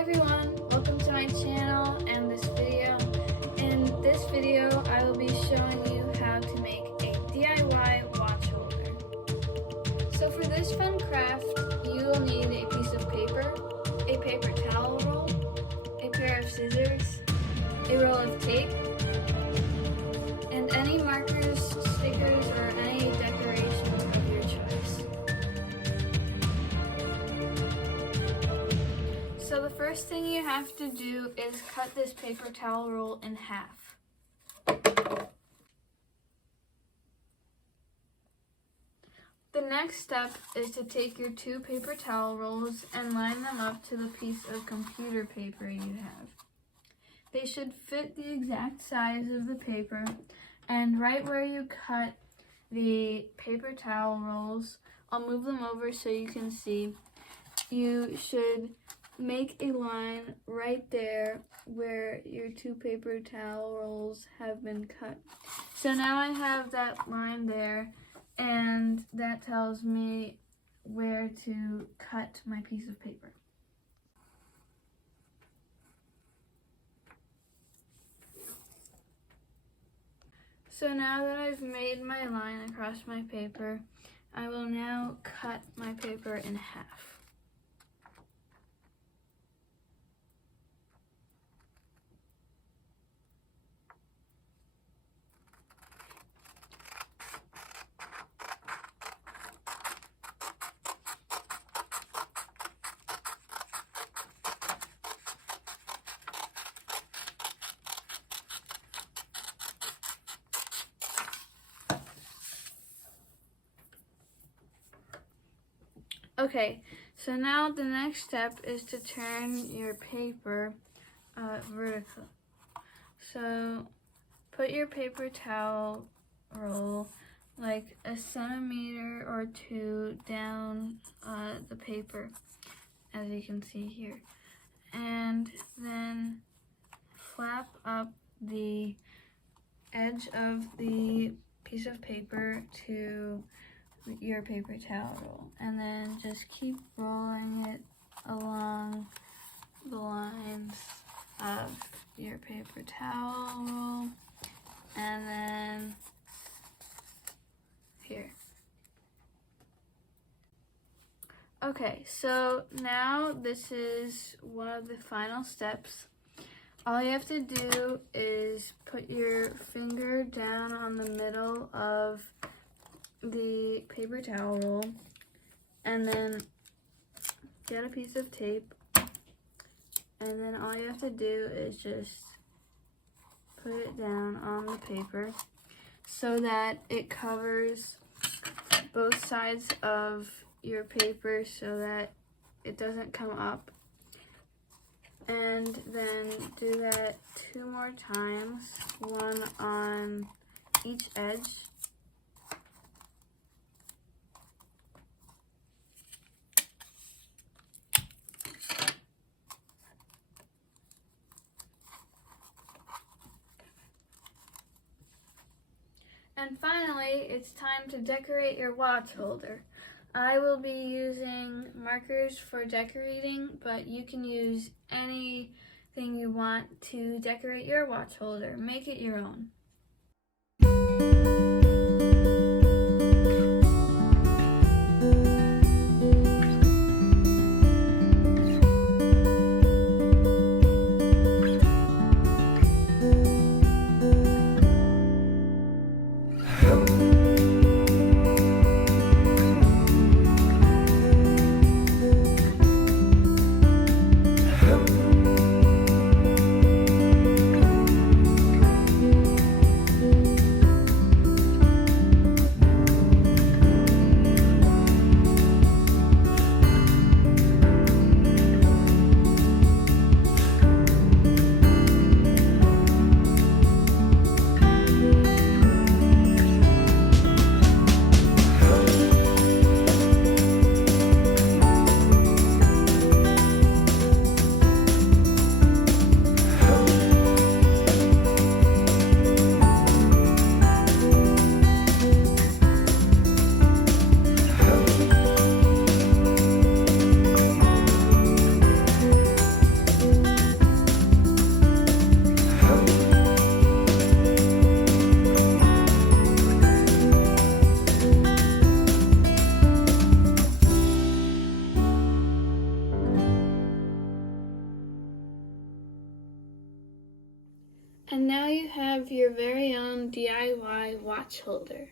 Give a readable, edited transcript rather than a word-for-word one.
everyone, welcome to my channel and this video. In this video, I will be showing you how to make a DIY watch holder. So for this fun craft, you will need a piece of paper, a paper towel roll, a pair of scissors, a roll of tape, and any markers, stickers, or any decoration of your choice. So the first thing you have to do is cut this paper towel roll in half. The next step is to take your two paper towel rolls and line them up to the piece of computer paper you have. They should fit the exact size of the paper, and right where you cut the paper towel rolls, I'll move them over so you can see, you should make a line right there where your two paper towel rolls have been cut. So now I have that line there, and that tells me where to cut my piece of paper. So now that I've made my line across my paper, I will now cut my paper in half. Okay, so now the next step is to turn your paper vertical. So put your paper towel roll like a centimeter or two down the paper, as you can see here. And then flap up the edge of the piece of paper to your paper towel roll, and then just keep rolling it along the lines of your paper towel roll, and then here. Okay, so now this is one of the final steps. All you have to do is put your finger down on the middle of the paper towel roll, and then get a piece of tape, and then all you have to do is just put it down on the paper so that it covers both sides of your paper so that it doesn't come up, and then do that 2 more times, one on each edge. And finally, it's time to decorate your watch holder. I will be using markers for decorating, but you can use anything you want to decorate your watch holder. Make it your own. have your very own DIY watch holder.